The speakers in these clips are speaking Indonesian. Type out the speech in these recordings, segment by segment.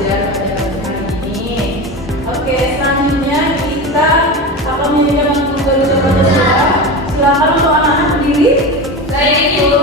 belajar pada pagi hari ini. Oke, selanjutnya kita akan menyanyikan lagu Garuda Pancasila. Silakan untuk anak-anak berdiri. Baik, Ibu.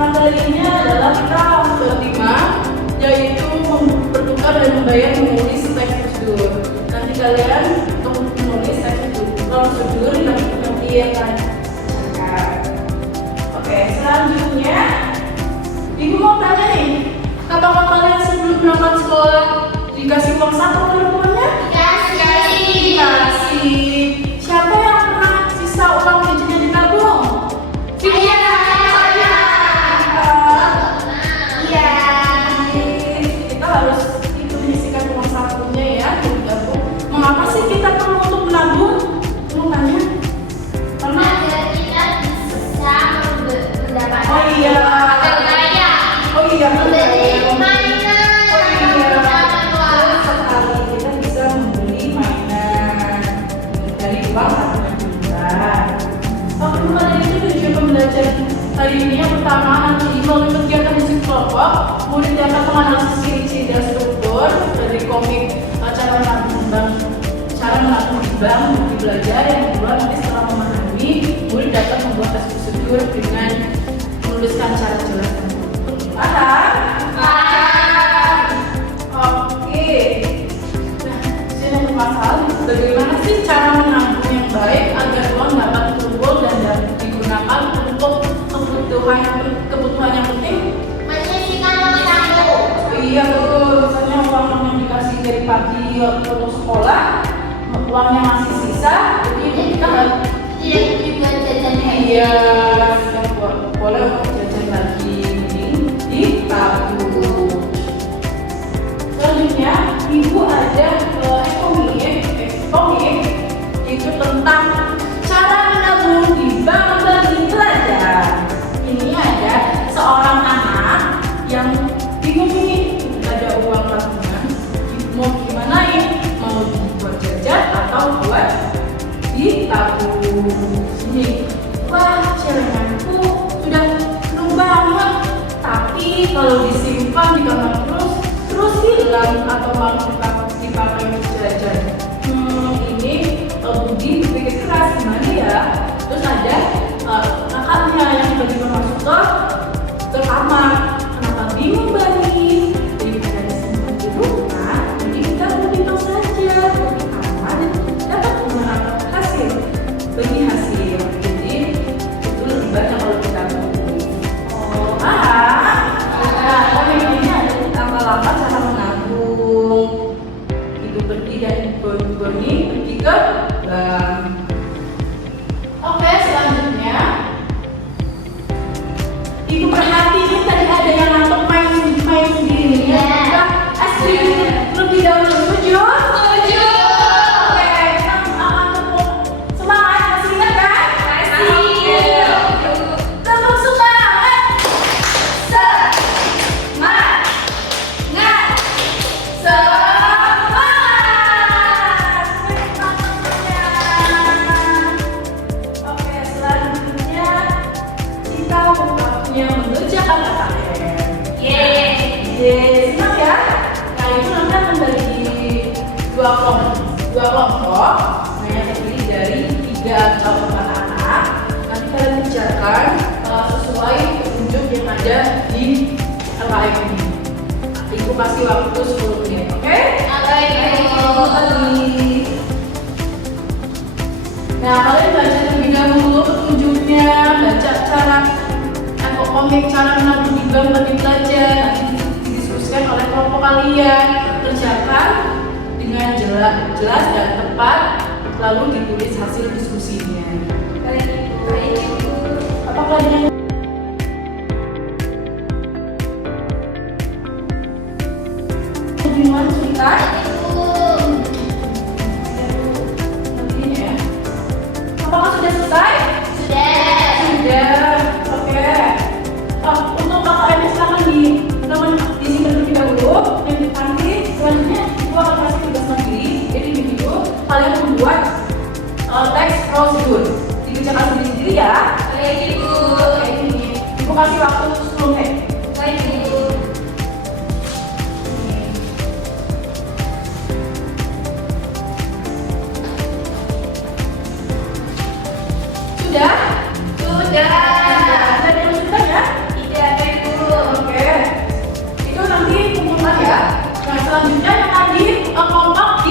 Materinya adalah kita berlima, yaitu bertukar dan membayar menulis teks prosedur. Nanti kalian untuk menulis teks prosedur nanti akan bacakan. Oke, selanjutnya Ibu mau tanya nih, apakah kalian sebelum berangkat sekolah dikasih uang saku oleh temannya? Dikasih. Siapa yang pernah sisa uang jajannya ditabung? Mengapa sih kita perlu untuk menabung? Mau tanya? Karena kita bisa mendapatkan oh iya, membeli mainan. Sekali kita bisa membeli mainan dari uang tabungan. Kemarin itu tujuan pembelajaran hari ini yang pertama, nanti melalui kegiatan musik kelompok, murid dapat menganalisis ciri-ciri dan struktur dari komik cara menabung di bank bukti belajar. Yang kedua, nanti setelah memahami, murid dapat membuat tes prosedur dengan menuliskan cara jelas. Paham? Oke. Nah, sini untuk masalah, bagaimana sih cara menabung yang baik agar uang dapat terkumpul dan dapat digunakan untuk kebutuhan yang penting? Menyisihkan uang saku. Iya betul, misalnya uang yang dikasih dari pagi untuk sekolah, uangnya masih sisa, jadi kita harus dibuat jajan. Iya, kita boleh untuk jajan lagi, di tabung. Selanjutnya, Ibu ada komik itu tentang cara menabung di bank bagi pelajar. Ini ada seorang anak yang bingung nih, ada uang tabungan, mau gimana ini? Mau buat jajan atau buat ditabung? Sini, wah celenganku sudah penuh banget, tapi kalau disimpan di kamar terus hilang atau malah dipakai untuk jajan. Ini Budi berpikir keras, gimana ya? Terus ada kakaknya yang tiba-tiba masuk ke kamar. Kenapa bingung Bani? Daripada disimpan di rumah, jadi kita timbang saja di kamar dan dapat mendapat hasil. Bagi hasil, jadi itu lebih banyak kalau kita ini ada langkah-langkah cara menabung. Itu pergi dari Boni pergi ke bank. Oke, selanjutnya Ibu perhatiin tadi ada yang nangkep main sendiri ya. Lebih dahulu setuju? Setuju. Oke, kita akan tepuk semangat, masih ingat kan? Masih. Tepuk semangat. Semangat. Oke, selanjutnya kita membuatnya mengerjakan KKN. Yeay, senang ya? Nah, itu nanti akan dari dua kelompok. Nah, yang terdiri dari 3 atau 4 anak. Nanti kalian kerjakan sesuai petunjuk yang ada di kasih waktu 10 menit, oke? Oke, Ibu. Nah, kalian baca terlebih dahulu petunjuknya, baca cara atau komik cara menabung di bank bagi pelajar, nanti didiskusikan oleh kelompok kalian, kerjakan dengan jelas dan tepat, lalu ditulis hasil diskusinya. Baik, Ibu. Apakah dengan hubungan cerita? Ibu. Nanti ya. Apakah sudah selesai? Sudah. Sudah, oke. Untuk KKM silakan disimpan terlebih dahulu. Nanti selanjutnya ibu akan kasih tugas mandiri. Jadi di video kalian membuat teks prosedur. Dikerjakan sendiri ya. Baik, Ibu. Kayak ini. Ibu kasih waktu 10 menit. Baik, Ibu. Sudah? Sudah. Ada yang sudah ya? Tidak ada, Ibu. Oke. Itu nanti kumpulkan ya. Nah selanjutnya yang tadi kompak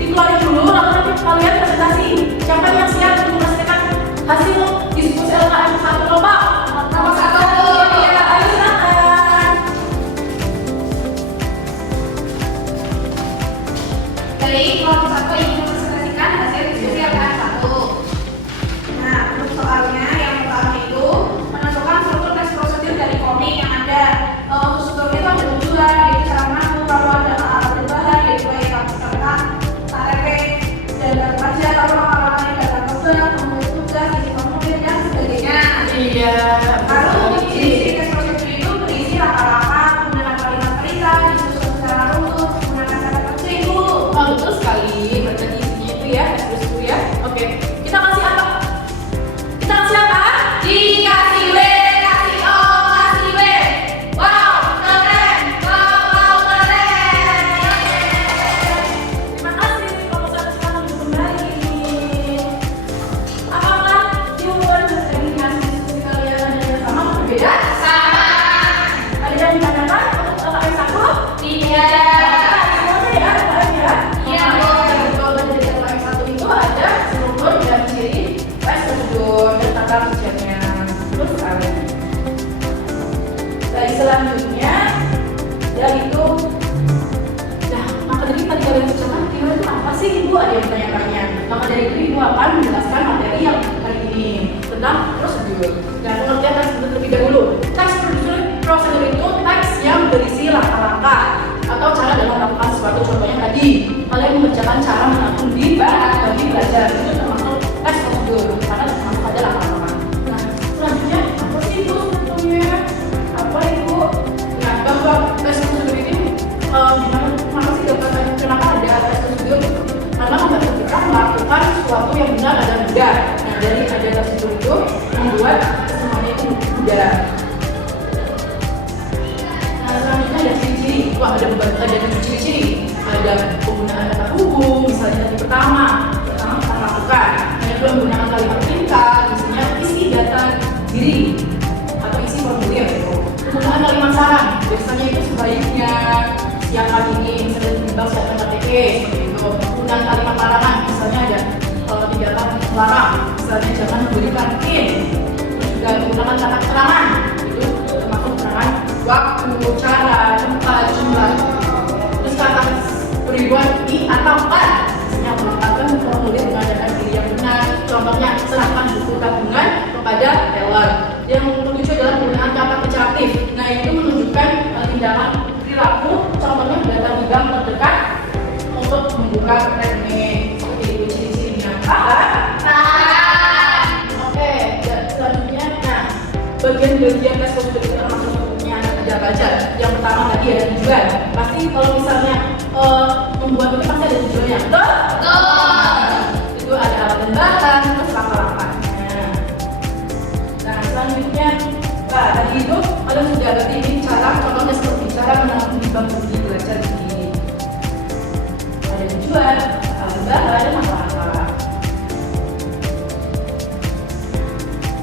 dikeluarin dulu, lalu nanti kalian presentasi. Siapa yang siap untuk memastikan hasil diskusi LKM satu kompak? Nomor 1. Ya, ayo silakan. Baik, kelompok 1 ingin mempresentasikan hasil diskusi LKM 1. Nah, untuk soalnya yang pertama itu menentukan struktur tes prosedur dari komik yang ada. Untuk strukturnya itu ada tujuan, yaitu cara menabung, lalu ada alat dan bahan, yaitu kayak kartu kertas, KTP, dan data pajak, lalu langkah-langkahnya data program, kemudian tugas, isi formulir, dan sebagainya. Iya. Lalu untuk isi tes prosedur itu berisi langkah-langkah, menggunakan kalimat perintah, disusun secara runtut, menggunakan kata kunci, Ibu. Oh, betul sekali. Berarti isinya itu ya, terus itu ya. Oke. Kita kasih apa? Kita kasih apa? Dikasih W, kasih O, kasih W. Wow, keren. Wow, keren. Terima kasih. Kalau saya sekarang kembali. Apakah jawaban dari hasil diskusi kalian ada yang sama atau berbeda? Sama. Ada yang ditanyakan untuk LKM 1? Tidak. Semuanya ya, LKM ya? Iya, Bu. Jawaban dari LKM 1 itu ada struktur dan ciri tes prosedur dan tata kerjanya. Betul sekali. Dari selanjutnya, yaitu nah, maka dari tadi kalian ucapkan teori itu apa sih Ibu? Ada yang bertanya-tanya. Maka dari itu Ibu akan menjelaskan materi yang hari ini tentang prosedur. Nah, pengertian teks prosedur terlebih dahulu. Teks prosedur itu teks yang berisi langkah-langkah atau cara dalam melakukan sesuatu. Contohnya tadi, kalian mengerjakan cara menabung di bank bagi belajar. Itu termasuk teks prosedur karena termasuk ada langkah-langkah. Nah, selanjutnya apa sih Ibu sebetulnya? Apa Ibu? Nah, bahwa tes prosedur ini kenapa sih kenapa ada tes prosedur? Karena membantu kita melakukan sesuatu yang benar dan mudah. Nah, dari ada tes prosedur itu membuat semuanya itu mudah. Nah, selanjutnya ada ciri-ciri. Wah, ada ciri-ciri. Ada penggunaan kata hubung, misalnya yang pertama kita lakukan. Yang kedua menggunakan kalimat perintah, misalnya isi data diri atau isi formulir. Penggunaan kalimat saran, biasanya itu sebaiknya siapkan ini, misalnya timbang siapkan KTP, seperti itu. Penggunaan kalimat larangan, misalnya ada tindakan melarang, misalnya jangan memberikan PIN. Terus juga menggunakan kata keterangan, itu termasuk keterangan waktu, cara, tempat, jumlah. Terus kata beribuan i atau kan, misalnya melengkapkan formulir mengadakan diri yang benar. Contohnya serahkan buku tabungan kepada teller. Yang ketujuh adalah penggunaan kata pejatif. Nah, itu menunjukkan tindakan perilaku. Contohnya data di bank terdekat untuk membuka rekening. Seperti itu ciri-cirinya. Paham. Oke, selanjutnya, nah bagian-bagian tes prosedur itu termasuk sebetulnya ada apa aja. Yang pertama tadi ada tujuan. Pasti kalau misalnya membuat itu pasti ada tujuannya, betul? Betul. Itu ada alat dan bahan, terus langkah-langkahnya. Nah, selanjutnya, tadi itu kalian sudah berarti ini cara, contohnya seperti cara menabung di bank bagi belajar ini. Ada tujuan, alat dan bahan, dan langkah-langkah.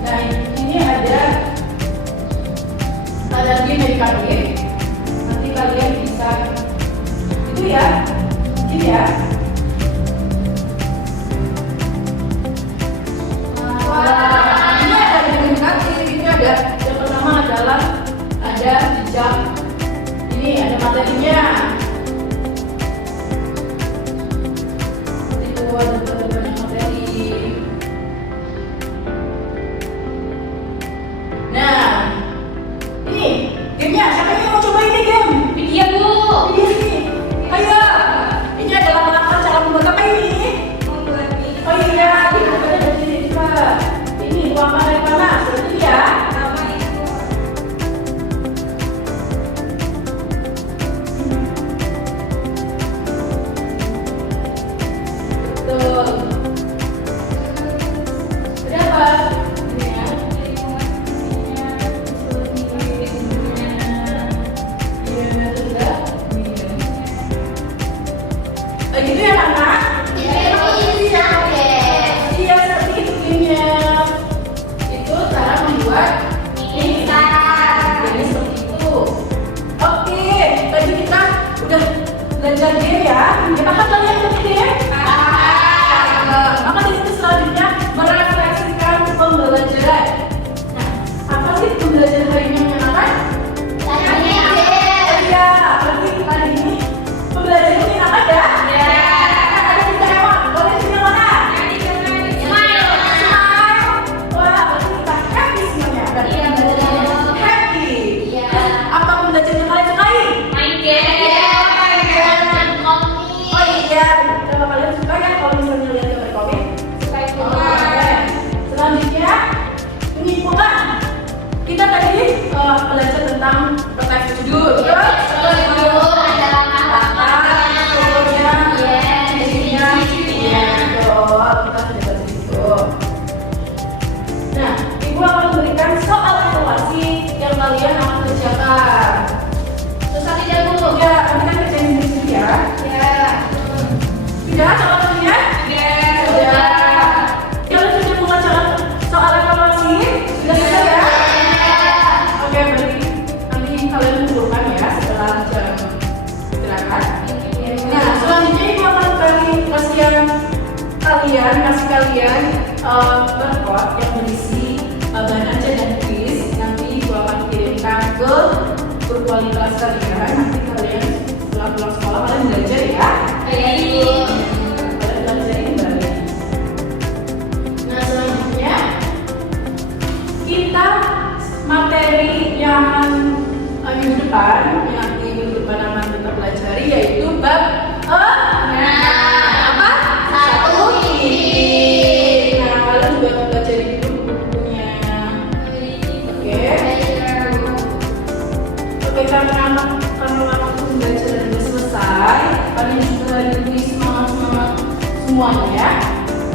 Nah, ini ada link dari kalian. Nanti kalian bisa ya. Ini ya. Ini ada identifikasi. Ini ada yang pertama adalah ada jejak. Ini ada materinya. Itu ada banyak materi. Nah, ini gamenya. Siapa yang mau coba ini game? Video Bu. Ini sini. Ayo. Ini adalah penerapan cara membuat apa ini? Oh iya, ini ada dari sini juga. Ini ruangan dari mana? Seperti ini ya. Betul. Ada apa? Ini ya. Iya, sudah. Gitu ya anak? Iya, seperti itu gamenya. Itu cara membuat jadi seperti itu. Oke, tadi kita udah belajar game ya. Kita kan kalian ngerti game? Maka di situ selanjutnya merefleksikan pembelajaran. Nah, apa sih pembelajaran hari ini yang menyenangkan? Iya, berarti tadi ini pembelajaran ini menyenangkan ya? Ada kita emang, boleh sini mana? Smile. Wah, berarti kita happy semuanya. Berarti pembelajarannya happy. Apa pembelajaran yang kalian sukai? Oh iya, kalau kalian suka ya kalau misalnya lihat gambar komik. Oke. Selanjutnya penyimpulkan. Kita tadi belajar tentang pertemuan judul. Nah, Ibu akan memberikan soal evaluasi yang kalian akan kerjakan. Ya, kalian kerjain sendiri ya. Sudah soalnya? Sudah. Kalian sudah mengerjakan soal evaluasi? Sudah selesai ya? Oke, berarti nanti kalian kumpulkan ya setelah jam istirahat. Nah, selanjutnya Ibu akan kasih kalian berkot yang berisi bahan aja dan quiz. Nanti Ibu akan kirimkan ke grup wali kelas kalian. Nanti kalian setelah pulang sekolah kalian belajar ya. Kalian belajar kembali. Nah, selanjutnya kita materi yang minggu depan, yang nanti minggu depan akan kita pelajari yaitu bab apa? Satu ini. Nah, kalian juga akan belajar di buku-bukunya. Oke, karena waktu pembelajaran sudah selesai, kalian juga lebih semangat semuanya.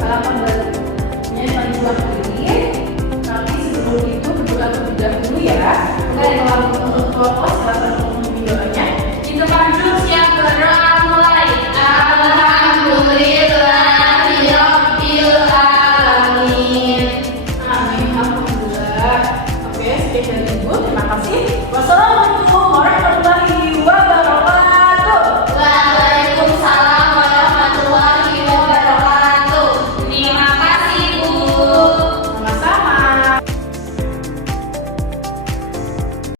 Kalian akan belajarnya buat diri. Tapi sebelum itu berdoa terlebih dahulu ya. Untuk foto silahkan menghubungi videonya. Itu kan jurus yang berdoa mulai. Alhamdulillahirabbil alamin. Amin, alhamdulillah. Oke, sekian dari Ibu. Terima kasih. Wassalamualaikum